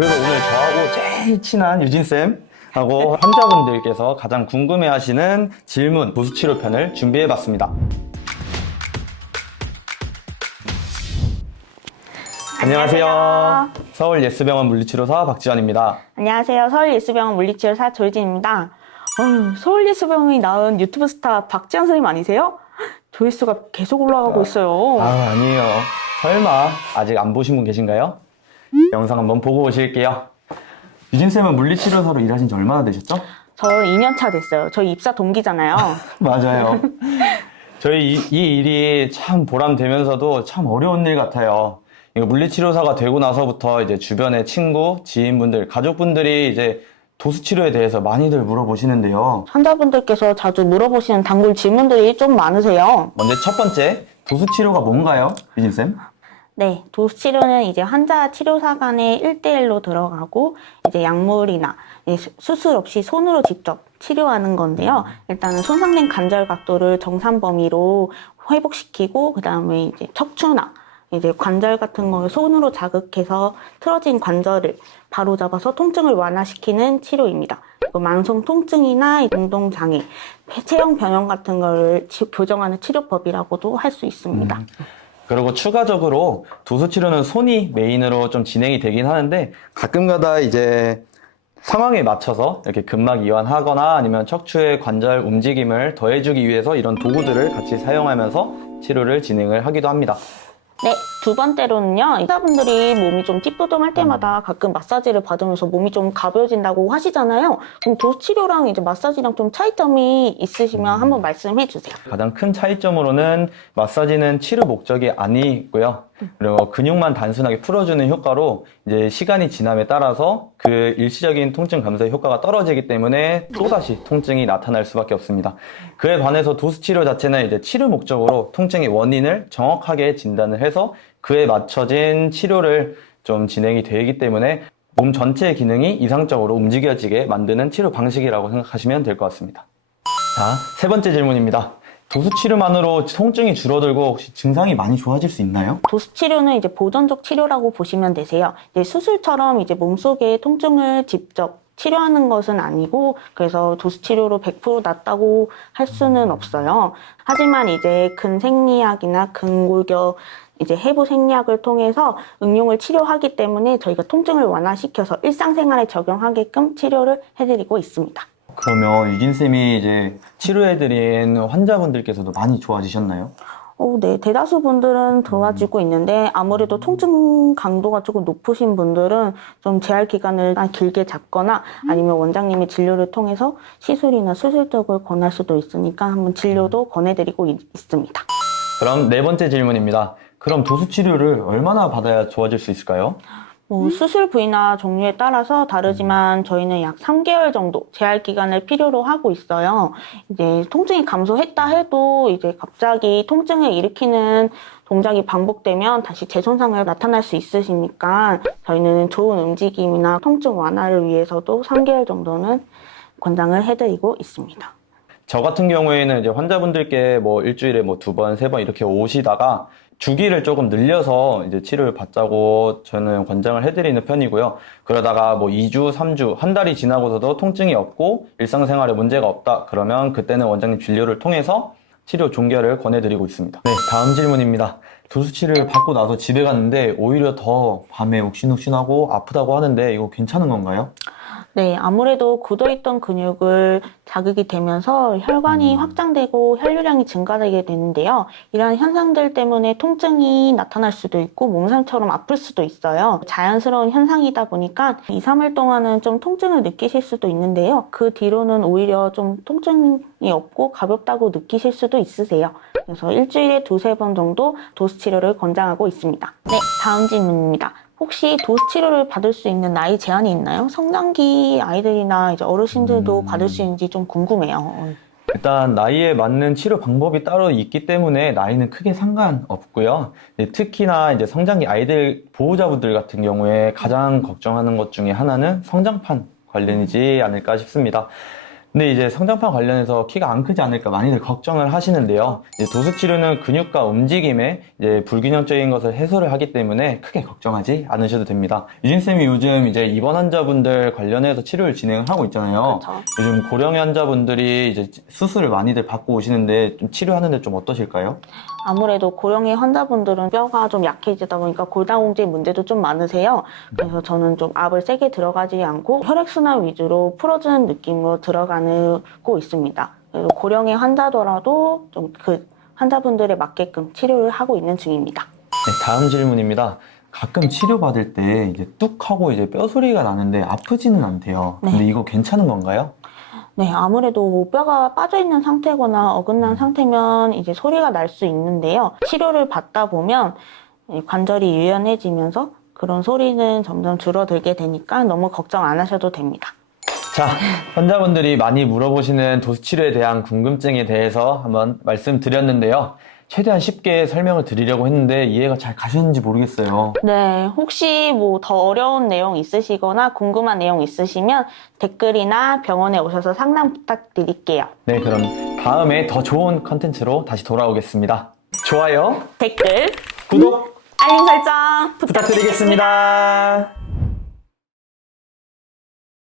그래서 오늘 저하고 제일 친한 유진쌤 하고 환자분들께서 가장 궁금해하시는 질문 보수치료편을 준비해봤습니다. 안녕하세요. 서울 예스병원 물리치료사 박지원입니다. 안녕하세요. 서울예수병원 물리치료사 조유진입니다. 어휴, 서울예수병원이 낳은 유튜브 스타 박지현 선생님 아니세요? 조회수가 계속 올라가고 있어요. 아, 아니에요. 설마 아직 안 보신 분 계신가요? 영상 한번 보고 오실게요. 유진쌤은 물리치료사로 일하신 지 얼마나 되셨죠? 저 2년 차 됐어요. 저희 입사 동기잖아요. 맞아요. 저희 이, 이 일이 참 보람되면서도 참 어려운 일 같아요. 이거 물리치료사가 되고 나서부터 이제 주변의 친구, 지인분들, 가족분들이 이제 도수치료에 대해서 많이들 물어보시는데요. 환자분들께서 자주 물어보시는 단골 질문들이 좀 많으세요. 먼저 첫 번째, 도수치료가 뭔가요? 유진쌤? 네, 도수 치료는 이제 환자 치료사 간의 1대1로 들어가고 이제 약물이나 이 수- 수술 없이 손으로 직접 치료하는 건데요. 일단은 손상된 관절 각도를 정상 범위로 회복시키고 그다음에 이제 척추나 이제 관절 같은 걸 손으로 자극해서 틀어진 관절을 바로 잡아서 통증을 완화시키는 치료입니다. 그리고 만성 통증이나 운동 장애, 체형 변형 같은 걸 치- 교정하는 치료법이라고도 할 수 있습니다. 그리고 추가적으로 도수치료는 손이 메인으로 좀 진행이 되긴 하는데 가끔가다 이제 상황에 맞춰서 이렇게 근막 이완하거나 아니면 척추의 관절 움직임을 더해주기 위해서 이런 도구들을 같이 사용하면서 치료를 진행을 하기도 합니다. 네, 두 번째로는요, 환자분들이 몸이 좀 찌뿌둥할 때마다 가끔 마사지를 받으면서 몸이 좀 가벼워진다고 하시잖아요. 그럼 도수치료랑 이제 마사지랑 좀 차이점이 있으시면 한번 말씀해 주세요. 가장 큰 차이점으로는 마사지는 치료 목적이 아니고요. 그리고 근육만 단순하게 풀어주는 효과로 이제 시간이 지남에 따라서 그 일시적인 통증 감소의 효과가 떨어지기 때문에 또다시 통증이 나타날 수밖에 없습니다. 그에 반해서 도수 치료 자체는 이제 치료 목적으로 통증의 원인을 정확하게 진단을 해서 그에 맞춰진 치료를 좀 진행이 되기 때문에 몸 전체의 기능이 이상적으로 움직여지게 만드는 치료 방식이라고 생각하시면 될 것 같습니다. 자, 세 번째 질문입니다. 도수 치료만으로 통증이 줄어들고 혹시 증상이 많이 좋아질 수 있나요? 도수 치료는 이제 보존적 치료라고 보시면 되세요. 이제 수술처럼 이제 몸속의 통증을 직접 치료하는 것은 아니고 그래서 도수 치료로 100% 낫다고 할 수는 없어요. 하지만 이제 근생리학이나 근골격 이제 해부 생리학을 통해서 응용을 치료하기 때문에 저희가 통증을 완화시켜서 일상생활에 적용하게끔 치료를 해드리고 있습니다. 그러면 유진 쌤이 이제 치료해드린 환자분들께서도 많이 좋아지셨나요? 어, 네. 대다수 분들은 좋아지고 있는데 아무래도 통증 강도가 조금 높으신 분들은 좀 재활 기간을 길게 잡거나 아니면 원장님의 진료를 통해서 시술이나 수술 쪽을 권할 수도 있으니까 한번 진료도 권해드리고 있, 있습니다. 그럼 네 번째 질문입니다. 그럼 도수 치료를 얼마나 받아야 좋아질 수 있을까요? 뭐 수술 부위나 종류에 따라서 다르지만 저희는 약 3개월 정도 재활 기간을 필요로 하고 있어요. 이제 통증이 감소했다 해도 이제 갑자기 통증을 일으키는 동작이 반복되면 다시 재손상을 나타날 수 있으시니까 저희는 좋은 움직임이나 통증 완화를 위해서도 3개월 정도는 권장을 해드리고 있습니다. 저 같은 경우에는 이제 환자분들께 뭐 일주일에 뭐 두 번, 세 번 이렇게 오시다가 주기를 조금 늘려서 이제 치료를 받자고 저는 권장을 해드리는 편이고요. 그러다가 뭐 2주, 3주, 한 달이 지나고서도 통증이 없고 일상생활에 문제가 없다. 그러면 그때는 원장님 진료를 통해서 치료 종결을 권해드리고 있습니다. 네, 다음 질문입니다. 도수치료를 받고 나서 집에 갔는데 오히려 더 밤에 욱신욱신하고 아프다고 하는데 이거 괜찮은 건가요? 네, 아무래도 굳어있던 근육을 자극이 되면서 혈관이 확장되고 혈류량이 증가되게 되는데요. 이런 현상들 때문에 통증이 나타날 수도 있고 몸살처럼 아플 수도 있어요. 자연스러운 현상이다 보니까 2, 3일 동안은 좀 통증을 느끼실 수도 있는데요. 그 뒤로는 오히려 좀 통증이 없고 가볍다고 느끼실 수도 있으세요. 그래서 일주일에 두세 번 정도 도수 치료를 권장하고 있습니다. 네, 다음 질문입니다. 혹시 도수 치료를 받을 수 있는 나이 제한이 있나요? 성장기 아이들이나 이제 어르신들도 음. 받을 수 있는지 좀 궁금해요. 일단 나이에 맞는 치료 방법이 따로 있기 때문에 나이는 크게 상관없고요. 이제 특히나 이제 성장기 아이들 보호자분들 같은 경우에 가장 걱정하는 것 중에 하나는 성장판 관련이지 않을까 싶습니다. 근데 이제 성장판 관련해서 키가 안 크지 않을까 많이들 걱정을 하시는데요. 이제 도수 치료는 근육과 움직임에 이제 불균형적인 것을 해소를 하기 때문에 크게 걱정하지 않으셔도 됩니다. 유진 쌤이 요즘 이제 입원 환자분들 관련해서 치료를 진행하고 있잖아요. 그렇죠. 요즘 고령 환자분들이 이제 수술을 많이들 받고 오시는데 좀 치료하는데 좀 어떠실까요? 아무래도 고령의 환자분들은 뼈가 좀 약해지다 보니까 골다공증 문제도 좀 많으세요. 그래서 저는 좀 압을 세게 들어가지 않고 혈액순환 위주로 풀어주는 느낌으로 들어가 고 있습니다. 고령의 환자더라도 좀 그 환자분들에 맞게끔 치료를 하고 있는 중입니다. 네, 다음 질문입니다. 가끔 치료받을 때 이제 뚝 하고 이제 뼈 소리가 나는데 아프지는 않대요. 네. 근데 이거 괜찮은 건가요? 네, 아무래도 뭐 뼈가 빠져 있는 상태거나 어긋난 상태면 이제 소리가 날 수 있는데요. 치료를 받다 보면 이 관절이 유연해지면서 그런 소리는 점점 줄어들게 되니까 너무 걱정 안 하셔도 됩니다. 자, 환자분들이 많이 물어보시는 도수 치료에 대한 궁금증에 대해서 한번 말씀드렸는데요. 최대한 쉽게 설명을 드리려고 했는데 이해가 잘 가셨는지 모르겠어요. 네, 혹시 뭐 더 어려운 내용 있으시거나 궁금한 내용 있으시면 댓글이나 병원에 오셔서 상담 부탁드릴게요. 네, 그럼 다음에 더 좋은 컨텐츠로 다시 돌아오겠습니다. 좋아요, 댓글, 구독 알림 설정 부탁드리겠습니다. 부탁드리겠습니다.